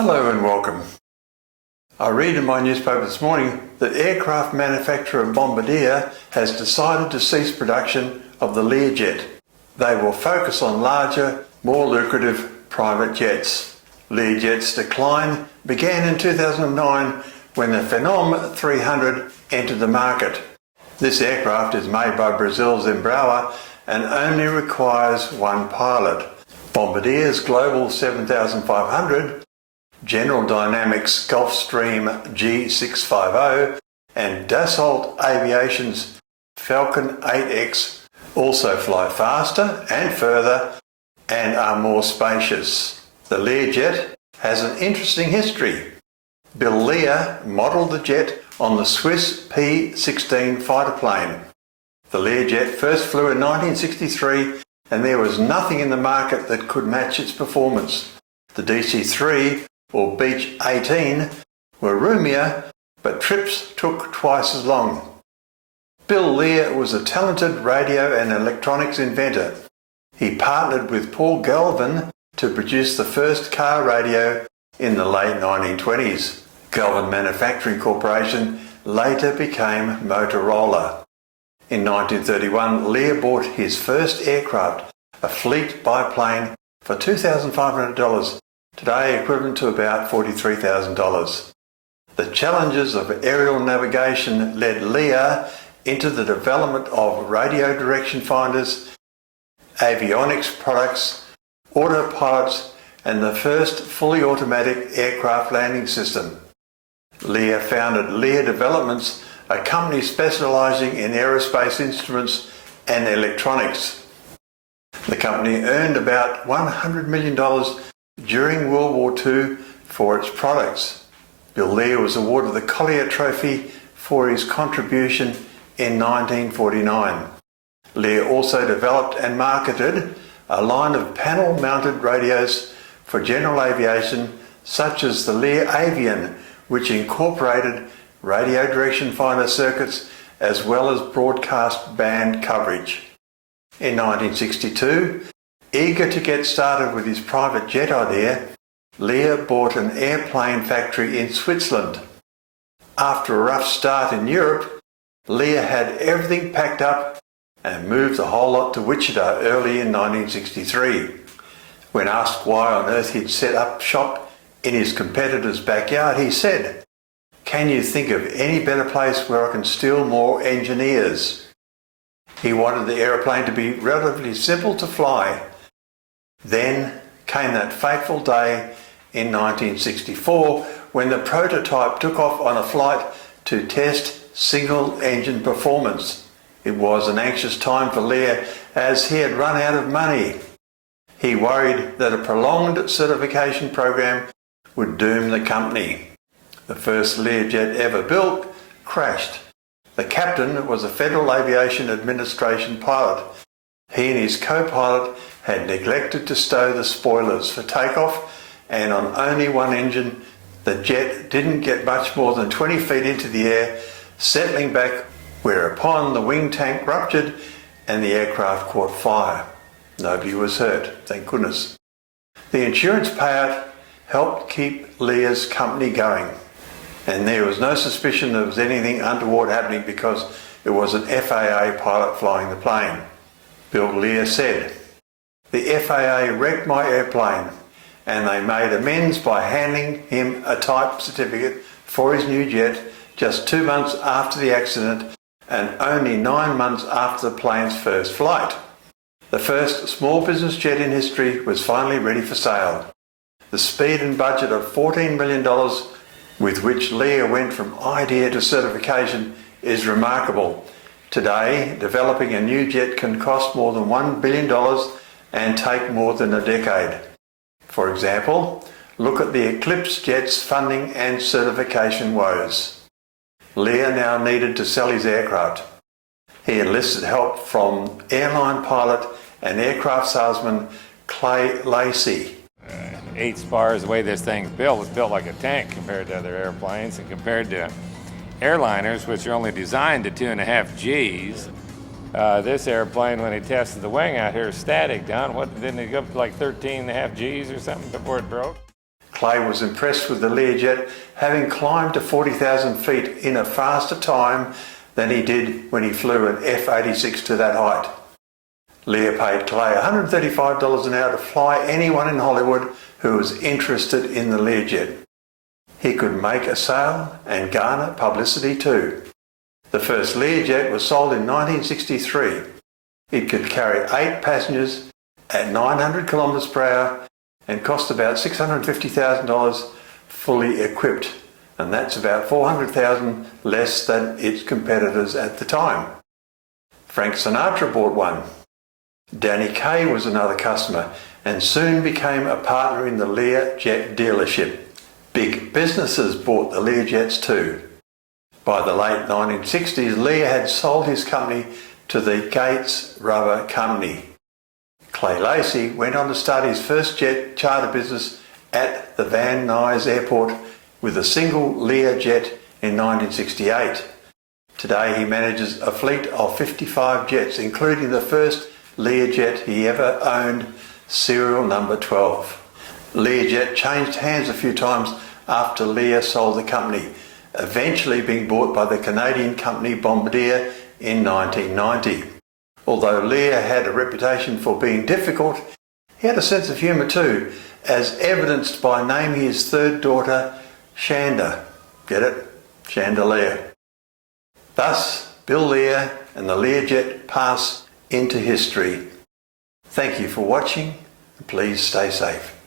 Hello and welcome. I read in my newspaper this morning that aircraft manufacturer Bombardier has decided to cease production of the Learjet. They will focus on larger, more lucrative private jets. Learjet's decline began in 2009 when the Phenom 300 entered the market. This aircraft is made by Brazil's Embraer and only requires one pilot. Bombardier's Global 7500, General Dynamics Gulfstream G650 and Dassault Aviation's Falcon 8X also fly faster and further and are more spacious. The Learjet has an interesting history. Bill Lear modelled the jet on the Swiss P-16 fighter plane. The Learjet first flew in 1963 and there was nothing in the market that could match its performance. The DC-3 or Beech 18 were roomier, but trips took twice as long. Bill Lear was a talented radio and electronics inventor. He partnered with Paul Galvin to produce the first car radio in the late 1920s. Galvin Manufacturing Corporation later became Motorola. In 1931, Lear bought his first aircraft, a fleet biplane, for $2,500. Today equivalent to about $43,000. The challenges of aerial navigation led Lear into the development of radio direction finders, avionics products, autopilots, and the first fully automatic aircraft landing system. Lear founded Lear Developments, a company specialising in aerospace instruments and electronics. The company earned about $100 million during World War II for its products. Bill Lear was awarded the Collier Trophy for his contribution in 1949. Lear also developed and marketed a line of panel-mounted radios for general aviation such as the Lear Avian, which incorporated radio direction finder circuits as well as broadcast band coverage. In 1962, eager to get started with his private jet idea, Lear bought an airplane factory in Switzerland. After a rough start in Europe, Lear had everything packed up and moved the whole lot to Wichita early in 1963. When asked why on earth he'd set up shop in his competitor's backyard, he said, "Can you think of any better place where I can steal more engineers?" He wanted the aeroplane to be relatively simple to fly. Then came that fateful day in 1964 when the prototype took off on a flight to test single-engine performance. It was an anxious time for Lear as he had run out of money. He worried that a prolonged certification program would doom the company. The first Learjet ever built crashed. The captain was a Federal Aviation Administration pilot. He and his co-pilot had neglected to stow the spoilers for takeoff, and on only one engine, the jet didn't get much more than 20 feet into the air, settling back, whereupon the wing tank ruptured and the aircraft caught fire. Nobody was hurt, thank goodness. The insurance payout helped keep Lear's company going, and there was no suspicion there was anything untoward happening because it was an FAA pilot flying the plane. Bill Lear said, "The FAA wrecked my airplane and they made amends by handing him a type certificate for his new jet just 2 months after the accident and only 9 months after the plane's first flight. The first small business jet in history was finally ready for sale. The speed and budget of $14 million with which Lear went from idea to certification is remarkable. Today, developing a new jet can cost more than $1 billion and take more than a decade. For example, look at the Eclipse jet's funding and certification woes. Lear now needed to sell his aircraft. He enlisted help from airline pilot and aircraft salesman Clay Lacey. 8 spars, the way this thing's built, it's built like a tank compared to other airplanes and compared to airliners, which are only designed to 2.5 Gs. This airplane, when he tested the wing out here, is static, Don. What, didn't it go up to like 13.5 Gs or something before it broke? Clay was impressed with the Learjet, having climbed to 40,000 feet in a faster time than he did when he flew an F-86 to that height. Lear paid Clay $135 an hour to fly anyone in Hollywood who was interested in the Learjet. He could make a sale and garner publicity too. The first Learjet was sold in 1963. It could carry 8 passengers at 900 kilometres per hour and cost about $650,000 fully equipped, and that's about $400,000 less than its competitors at the time. Frank Sinatra bought one. Danny Kaye was another customer and soon became a partner in the Learjet dealership. Big businesses bought the Learjets too. By the late 1960s, Lear had sold his company to the Gates Rubber Company. Clay Lacy went on to start his first jet charter business at the Van Nuys Airport with a single Learjet in 1968. Today he manages a fleet of 55 jets, including the first Learjet he ever owned, serial number 12. Learjet changed hands a few times after Lear sold the company, eventually being bought by the Canadian company Bombardier in 1990. Although Lear had a reputation for being difficult, he had a sense of humour too, as evidenced by naming his third daughter Shanda. Get it? Chandelier. Thus, Bill Lear and the Learjet pass into history. Thank you for watching, and please stay safe.